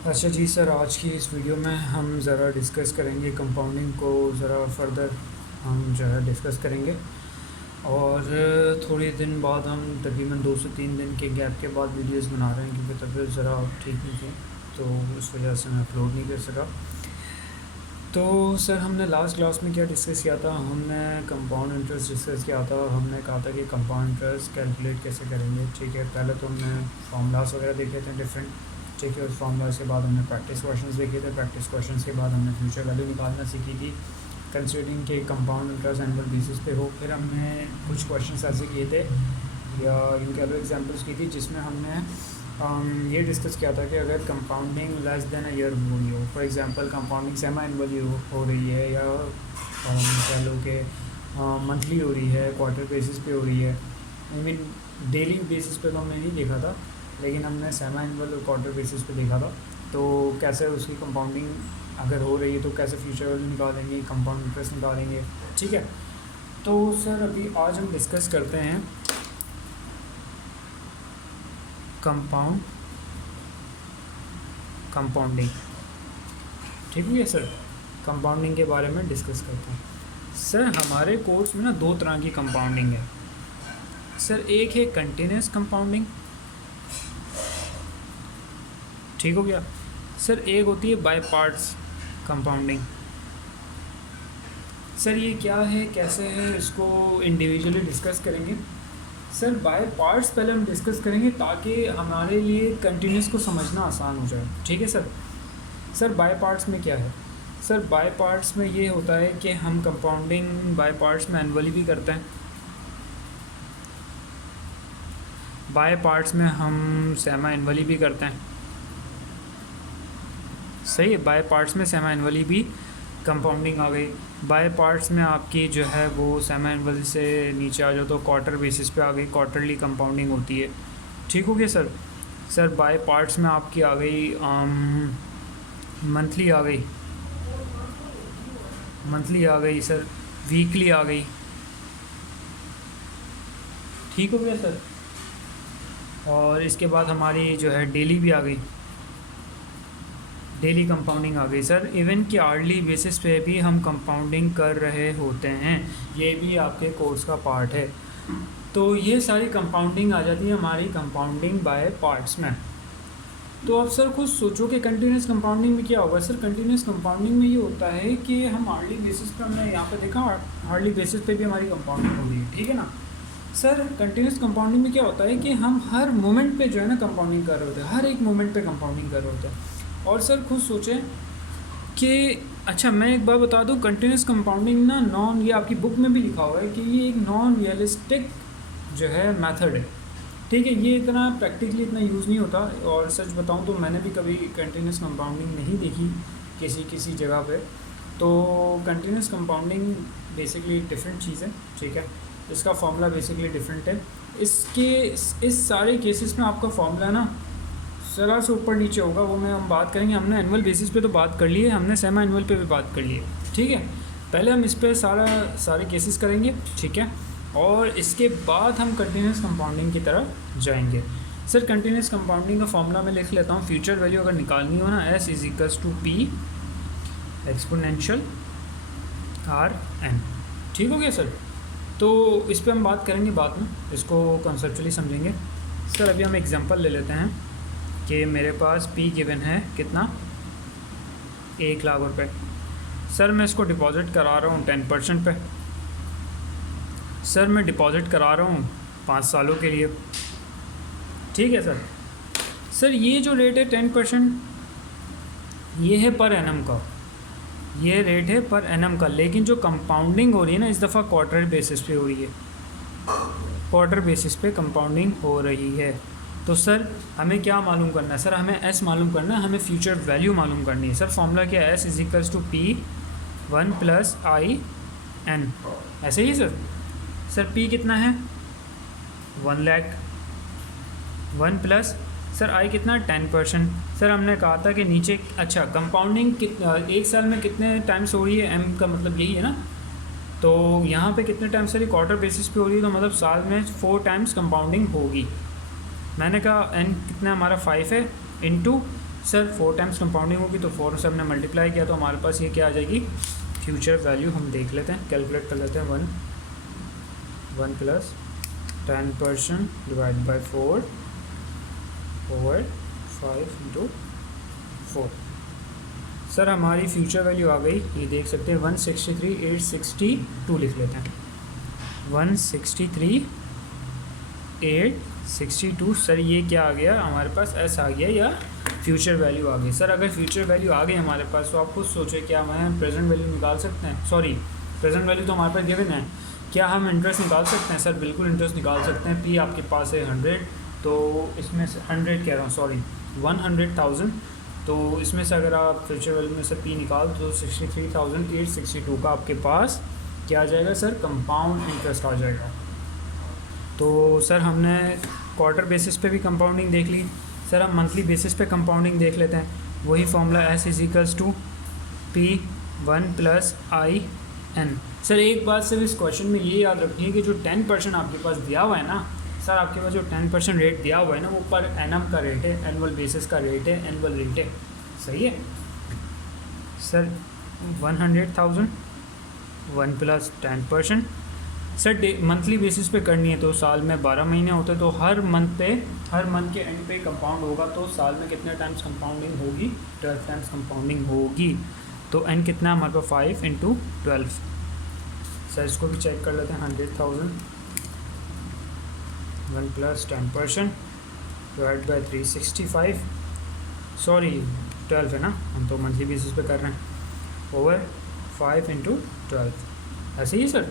अच्छा जी सर, आज की इस वीडियो में हम ज़रा डिस्कस करेंगे कंपाउंडिंग को, ज़रा फर्दर हम जो है डिस्कस करेंगे। और थोड़े दिन बाद हम तकरीबन 2 से 3 दिन के गैप के बाद वीडियोस बना रहे हैं, क्योंकि तबीयत ज़रा ठीक नहीं थी, तो उस वजह से मैं अपलोड नहीं कर सका। तो सर, हमने लास्ट क्लास में क्या डिस्कस किया था? हमने कंपाउंड इंटरेस्ट डिस्कस किया था। हमने कहा था कि कंपाउंड इंटरेस्ट कैलकुलेट कैसे करेंगे। ठीक है, पहले तो हमने फार्मूलाज वगैरह देखे थे डिफरेंट। ठीक है, उस फार्मूलाज के बाद हमने प्रैक्टिस क्वेश्चंस देखे थे। प्रैक्टिस क्वेश्चंस के बाद हमने फ्यूचर वैल्यू निकालना सीखी थी, कंसिडरिंग के कंपाउंड इंटरेस्ट एनुअल बेसिस पे हो। फिर हमने कुछ क्वेश्चंस ऐसे किए थे, या यूँ कह लो एग्जाम्पल्स की थी, जिसमें हमने ये डिस्कस किया था कि अगर compounding less than a year हो रही हो, for example compounding semi annually हो रही है, या कह लो कि मंथली हो रही है, क्वार्टर बेसिस पे हो रही है। आई मीन डेली बेसिस पे तो हमने नहीं देखा था, लेकिन हमने सेमी एनुअल और क्वार्टर बेसिस पे देखा था। तो कैसे उसकी कंपाउंडिंग अगर हो रही है तो कैसे फ्यूचर वैल्यू निकालेंगे, कंपाउंड इंटरेस्ट निकालेंगे। ठीक है, तो सर अभी आज हम डिस्कस करते हैं कंपाउंडिंग। ठीक है सर, कंपाउंडिंग के बारे में डिस्कस करते हैं। सर, हमारे कोर्स में ना दो तरह की कंपाउंडिंग है। सर, एक है कंटिन्यूस कंपाउंडिंग, ठीक हो गया। सर, एक होती है बाय पार्ट्स कंपाउंडिंग। सर, ये क्या है, कैसे है, इसको इंडिविजुअली डिस्कस करेंगे। सर, बाय पार्ट्स पहले हम डिस्कस करेंगे, ताकि हमारे लिए कंटिन्यूस को समझना आसान हो जाए। ठीक है सर। सर, बाय पार्ट्स में क्या है? सर, बाय पार्ट्स में ये होता है कि हम कंपाउंडिंग बाय पार्ट्स में एनुअली भी करते हैं। बाय पार्ट्स में हम सेमी एनुअली भी करते हैं। सही है, बाय पार्ट्स में सेमी एनुअली भी कंपाउंडिंग आ गई। बाय पार्ट्स में आपकी जो है वो सेमी एनुअल से नीचे आ जाओ तो क्वार्टर बेसिस पे आ गई, क्वार्टरली कंपाउंडिंग होती है। ठीक हो गया सर। सर, बाय पार्ट्स में आपकी आ गई मंथली आ गई, मंथली आ गई सर, वीकली आ गई। ठीक हो गया सर। और इसके बाद हमारी जो है डेली भी आ गई, डेली कंपाउंडिंग आ गई सर। इवन कि आर्ली बेसिस पे भी हम कंपाउंडिंग कर रहे होते हैं, ये भी आपके कोर्स का पार्ट है। तो ये सारी कंपाउंडिंग आ जाती है हमारी कंपाउंडिंग बाय पार्ट्स में। तो आप सर खुद सोचो कि कंटिन्यूस कंपाउंडिंग में क्या होगा। सर, कंटिन्यूस कंपाउंडिंग में ये होता है कि हम आर्ली बेसिस पे, हमने यहाँ पे देखा आर्ली बेसिस पे भी हमारी कंपाउंडिंग हो रही है। ठीक है ना सर। कंटिन्यूस कंपाउंडिंग में क्या होता है कि हम हर मोमेंट पे जो है ना कंपाउंडिंग कर रहे होते हैं, हर एक मोमेंट पे कंपाउंडिंग कर रहे होते हैं। और सर खुद सोचें कि अच्छा, मैं एक बार बता दूं, कंटिन्यूस कंपाउंडिंग ना नॉन, ये आपकी बुक में भी लिखा हुआ है कि ये एक नॉन रियलिस्टिक जो है मेथड है। ठीक है, ये इतना प्रैक्टिकली इतना यूज़ नहीं होता। और सच बताऊं तो मैंने भी कभी कंटिन्यूस कंपाउंडिंग नहीं देखी किसी किसी जगह पे। तो कंटिन्यूस कंपाउंडिंग बेसिकली डिफरेंट चीज़ है। ठीक है, इसका फॉर्मूला बेसिकली डिफरेंट है। इसके इस सारे केसेस में आपका फॉर्मूला ना ज़रा से ऊपर नीचे होगा, वो मैं हम बात करेंगे। हमने एनुअल बेसिस पे तो बात कर ली है, हमने सेमी एनुअल पे भी बात कर ली है। ठीक है, पहले हम इस पर सारे केसेस करेंगे। ठीक है, और इसके बाद हम कंटिन्यूस कंपाउंडिंग की तरफ जाएंगे। सर, कंटिन्यूस कंपाउंडिंग का फॉर्मूला मैं लिख लेता हूँ। फ्यूचर वैल्यू अगर निकालनी हो ना, S = P एक्सपोनेंशियल RN। ठीक हो गया सर। तो इस पर हम बात करेंगे बाद में, इसको कंसेप्चुअली समझेंगे। सर, अभी हम एग्जांपल ले लेते हैं कि मेरे पास P गिवन है कितना, 1,00,000 रुपये। सर, मैं इसको डिपॉज़िट करा रहा हूँ 10% पे। सर, मैं डिपॉज़िट करा रहा हूँ 5 सालों के लिए। ठीक है सर। सर, ये जो रेट है 10%, ये है पर एनम का, ये रेट है पर एनम का। लेकिन जो कंपाउंडिंग हो रही है ना, इस दफ़ा क्वार्टर बेसिस पे हो रही है, क्वार्टर बेसिस पे कंपाउंडिंग हो रही है। तो सर, हमें क्या मालूम करना है? सर, हमें S मालूम करना है, हमें फ्यूचर वैल्यू मालूम करनी है। सर, फॉर्मूला क्या है? S = P1 + IN। ऐसे ही सर। सर, P कितना है? 1,00,000। 1 प्लस सर I कितना? 10%। सर, हमने कहा था कि नीचे, अच्छा, कंपाउंडिंग एक साल में कितने टाइम्स हो रही है, M का मतलब यही है ना। तो यहाँ पे कितने टाइम्स सर, क्वार्टर बेसिस पे हो रही है, तो मतलब साल में 4 टाइम्स कंपाउंडिंग होगी। मैंने कहा N कितना हमारा 5 है, इंटू सर 4 टाइम्स कंपाउंडिंग होगी तो 4 से हमने मल्टीप्लाई किया तो हमारे पास ये क्या आ जाएगी, फ्यूचर वैल्यू हम देख लेते हैं, कैलकुलेट कर लेते हैं। 1 plus 10% divide by 4 over 5 into 4। Sir हमारी फ्यूचर वैल्यू आ गई, ये देख सकते हैं 163,862 लिख लेते हैं। 163,862 सर ये क्या आ गया हमारे पास, एस आ गया या फ्यूचर वैल्यू आ गई। सर अगर फ्यूचर वैल्यू आ गई हमारे पास तो आप खुद सोचें क्या हम प्रेजेंट वैल्यू निकाल सकते हैं, सॉरी प्रेजेंट वैल्यू तो हमारे पास गिवन है, क्या हम इंटरेस्ट निकाल सकते हैं? सर बिल्कुल इंटरेस्ट निकाल सकते हैं। पी आपके पास है 100, तो इसमें से 100 कह रहा हूँ सॉरी 100,000, तो इसमें से अगर आप फ्यूचर वैल्यू में से पी निकाल तो 63,862 का आपके पास क्या आ जाएगा सर, कंपाउंड इंटरेस्ट आ जाएगा। तो सर हमने क्वार्टर बेसिस पे भी कंपाउंडिंग देख ली, सर हम मंथली बेसिस पे कंपाउंडिंग देख लेते हैं। वही formula S equals to P 1 plus I N. Sir एक बात सिर्फ इस क्वेश्चन में ये याद रखिए कि जो 10% आपके पास दिया हुआ है ना सर, आपके पास जो 10% रेट दिया हुआ है ना वो पर एनम का रेट है, एनुअल बेसिस का रेट है, एनुअल रेट है, सही है sir. 100,000 1 plus 10%। Sir monthly basis पे करनी है तो साल में 12 महीने होते तो हर मंथ के एंड पे कंपाउंड होगा, तो साल में कितने टाइम्स कंपाउंडिंग होगी, 12 टाइम्स कंपाउंडिंग होगी। तो एन कितना हमारे पास 5 इंटू 12। सर इसको भी चेक कर लेते हैं। 100,000 1 प्लस 10% डिवाइड बाई 365, सॉरी 12 है ना, हम तो मंथली बेसिस पे कर रहे हैं, ओवर 5 इंटू 12, ऐसे ही सर।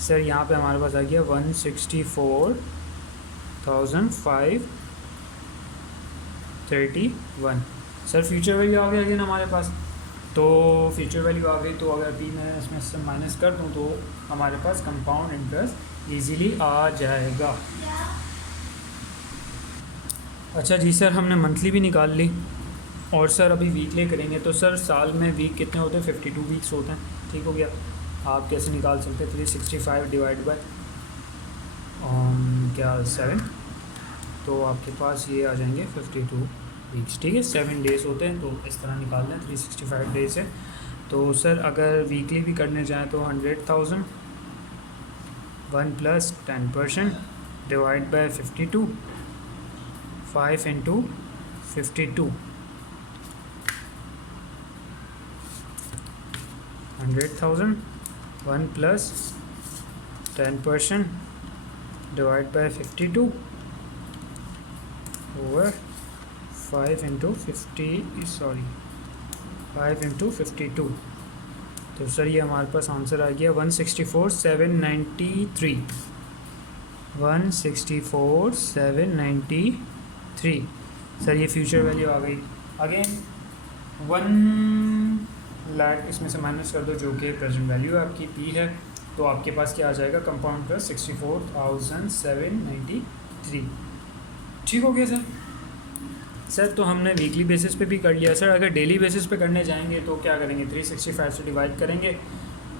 सर यहाँ पे हमारे पास आ गया 164,531। सर फ्यूचर वैल्यू आ गया अगेन हमारे पास, तो फ्यूचर वैल्यू आ गई तो अगर अभी मैं इसमें से माइनस कर दूँ तो हमारे पास कंपाउंड इंटरेस्ट इजीली आ जाएगा। अच्छा जी सर, हमने मंथली भी निकाल ली और सर अभी वीकली करेंगे। तो सर साल में वीक कितने होते हैं, 52 वीक्स होते हैं, ठीक हो गया। आप कैसे निकाल सकते हैं, 365 डिवाइड बाय क्या 7, तो आपके पास ये आ जाएंगे 52 वीक्स, ठीक है। 7 डेज़ होते हैं तो इस तरह निकाल लें, 365 डेज़ है। तो सर अगर वीकली भी करने जाएँ तो 100,000 1 plus 10% divide by 52, 5 into 52, 100,000 1 plus 10% divide by 52 over 5 into 52। तो सर ये हमारे पास आंसर आ गया 164,793, 164,793। सर ये फ्यूचर वैल्यू आ गई। अगेन 1 लाख इसमें से माइनस कर दो जो कि प्रेजेंट वैल्यू आपकी पी है, तो आपके पास क्या आ जाएगा, कंपाउंड प्लस 64,793, ठीक हो गया सर। सर तो हमने वीकली बेसिस पे भी कर लिया। सर अगर डेली बेसिस पे करने जाएंगे तो क्या करेंगे, 365 से डिवाइड करेंगे,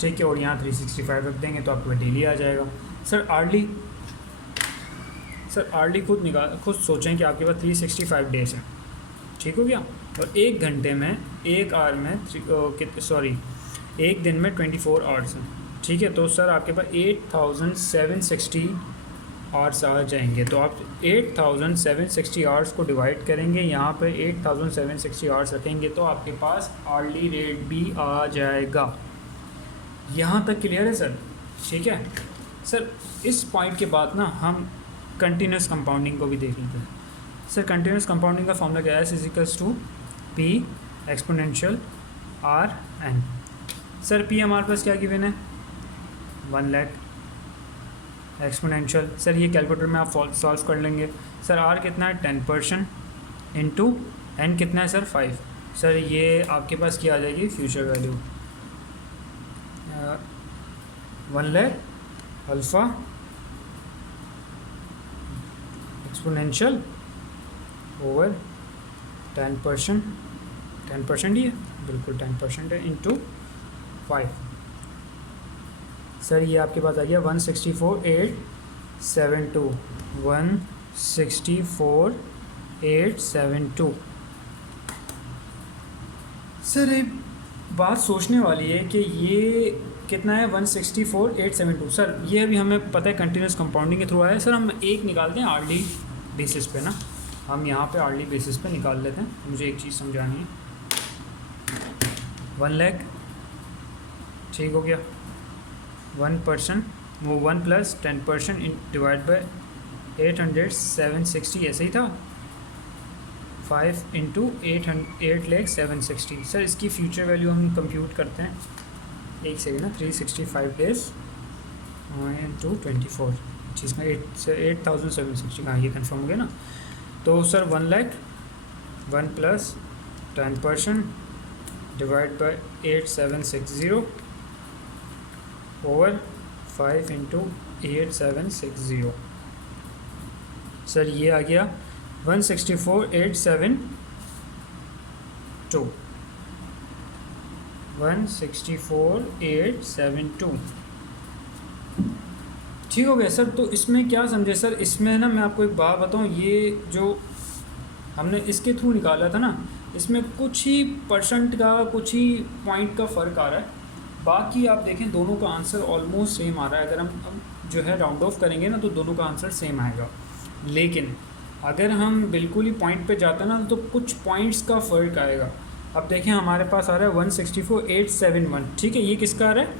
ठीक है, और यहाँ 365 रख देंगे तो आपको डेली आ जाएगा। सर आर्ली खुद सोचें कि आपके पास 365 डेज हैं, ठीक हो गया, और एक घंटे में एक दिन में 24 आवर्स हैं, ठीक है। तो सर आपके पास 8,760 आवर्स आ जाएंगे। तो आप 8,760 आवर्स को डिवाइड करेंगे, यहाँ पे 8,760 आवर्स रखेंगे तो आपके पास आर्ली रेट भी आ जाएगा। यहाँ तक क्लियर है सर, ठीक है। सर इस पॉइंट के बाद ना हम कंटिन्यूस कंपाउंडिंग को भी देख लेते हैं। सर कंटिन्यूस कंपाउंडिंग का फॉर्मूला क्या है, is to P exponential R N. Sir P हमारे पास क्या गिवन है, 1 लाख, एक्सपोनेंशियल सर ये कैलकुलेटर में आप सॉल्व कर लेंगे। सर आर कितना है, 10% इंटू एन कितना है सर 5। सर ये आपके पास क्या आ जाएगी, future value 1 lakh alpha exponential over 10% ही है, बिल्कुल 10% है, इंटू 5। सर ये आपके पास आ गया 164,872, 872। सर एक बात सोचने वाली है कि ये कितना है 164,872। सर ये अभी हमें पता है कंटिन्यूस कंपाउंडिंग के थ्रू आया है। सर हम एक निकालते हैं आर्ली बेसिस पे ना, हम यहाँ पे आर्ली बेसिस पे निकाल लेते हैं। मुझे एक चीज़ समझानी है। 1 लाख ठीक हो गया, 1% वो 1 + 10% डिवाइड बाई 800 760 ऐसे ही था, 5 × 8,8,760। सर इसकी फ्यूचर वैल्यू हम कंप्यूट करते हैं, एक सेकेंड ना, 365 डेज इंटू 24 चीज़ का 8,760 का ये कन्फर्म हो गया ना। तो sir 1 lakh 1 + 10% divide by 8,760 over 5 × 8,760। Sir ये आ गया 164,872 164,872 ठीक हो गया सर। तो इसमें क्या समझे सर, इसमें ना मैं आपको एक बात बताऊँ, ये जो हमने इसके थ्रू निकाला था ना, इसमें कुछ ही परसेंट का, कुछ ही पॉइंट का फ़र्क आ रहा है। बाकी आप देखें दोनों का आंसर ऑलमोस्ट सेम आ रहा है। अगर हम जो है राउंड ऑफ करेंगे ना तो दोनों का आंसर सेम आएगा, लेकिन अगर हम बिल्कुल ही पॉइंट पे जाते हैं ना तो कुछ पॉइंट्स का फ़र्क आएगा। अब देखें हमारे पास आ रहा है 164,871, ठीक है। ये किसका आ रहा है,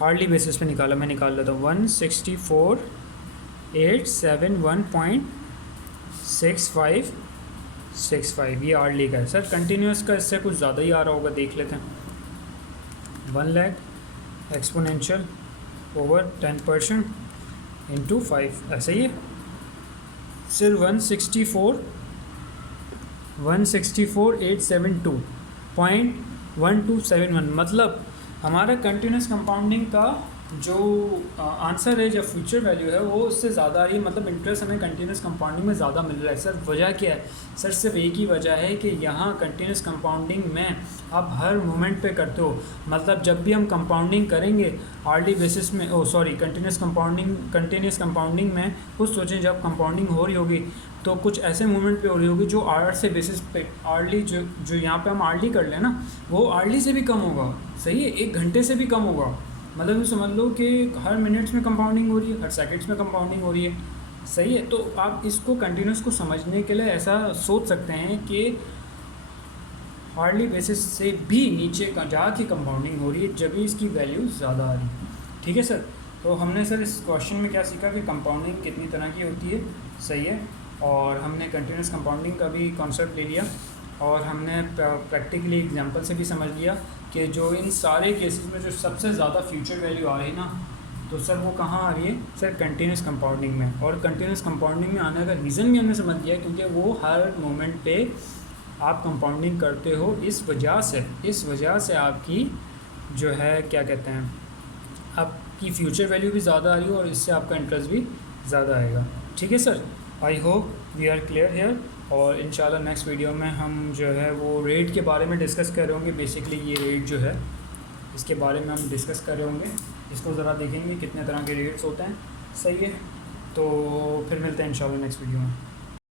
हार्डली बेसिस पे निकाला, मैं निकाल लेता हूँ 164,871.6565, ये हार्डली का है। सर कंटिन्यूस का इससे कुछ ज़्यादा ही आ रहा होगा, देख लेते हैं। 1 लाख एक्सपोनेंशियल ओवर 10% इंटू 5 ऐसे ही है। सर 164,872.1271 मतलब हमारा कंटिन्यूस कंपाउंडिंग का जो आंसर है, जो फ्यूचर वैल्यू है, वो उससे ज़्यादा ही, मतलब इंटरेस्ट हमें कंटिन्यूस कंपाउंडिंग में ज़्यादा मिल रहा है। सर वजह क्या है सर, सिर्फ एक ही वजह है कि यहाँ कंटिन्यूस कंपाउंडिंग में आप हर मोमेंट पे करते हो। मतलब जब भी हम कंपाउंडिंग करेंगे आर्ली बेसिस में, कंटिन्यूस कंपाउंडिंग में कुछ सोचें, जब कंपाउंडिंग हो रही होगी तो कुछ ऐसे मोमेंट पे हो रही होगी जो आर से बेसिस पे आर्ली जो यहाँ पे हम आर्ली कर लें ना, वो आर्ली से भी कम होगा, सही है, 1 घंटे से भी कम होगा। मतलब ये समझ लो कि हर मिनट्स में कंपाउंडिंग हो रही है, हर सेकंड्स में कंपाउंडिंग हो रही है, सही है। तो आप इसको कंटिन्यूस को समझने के लिए ऐसा सोच सकते हैं कि हार्डली बेसिस से भी नीचे का जाके कंपाउंडिंग हो रही है, जब भी इसकी वैल्यू ज़्यादा आ रही है, ठीक है सर। तो हमने सर इस क्वेश्चन में क्या सीखा कि कंपाउंडिंग कितनी तरह की होती है, सही है। और हमने कंटिन्यूस कंपाउंडिंग का भी कॉन्सेप्ट ले लिया, और हमने प्रैक्टिकली एग्जांपल से भी समझ लिया कि जो इन सारे केसेस में जो सबसे ज़्यादा फ्यूचर वैल्यू आ रही है ना, तो सर वो कहाँ आ रही है सर, कंटिन्यूस कंपाउंडिंग में। और कंटिन्यूस कंपाउंडिंग में आने का रीज़न भी हमने समझ लिया, क्योंकि वो हर मोमेंट पे आप कंपाउंडिंग करते हो, इस वजह से आपकी जो है क्या कहते हैं, आपकी फ्यूचर वैल्यू भी ज़्यादा आ रही है और इससे आपका इंटरेस्ट भी ज़्यादा आएगा, ठीक है sir. I hope we are clear here. और इंशाल्लाह नेक्स्ट वीडियो में हम जो है वो रेट के बारे में डिस्कस कर रहे होंगे। बेसिकली ये रेट जो है इसके बारे में हम डिस्कस कर रहे होंगे, इसको ज़रा देखेंगे कितने तरह के रेट्स होते हैं, सही है। तो फिर मिलते हैं इंशाल्लाह नेक्स्ट वीडियो में।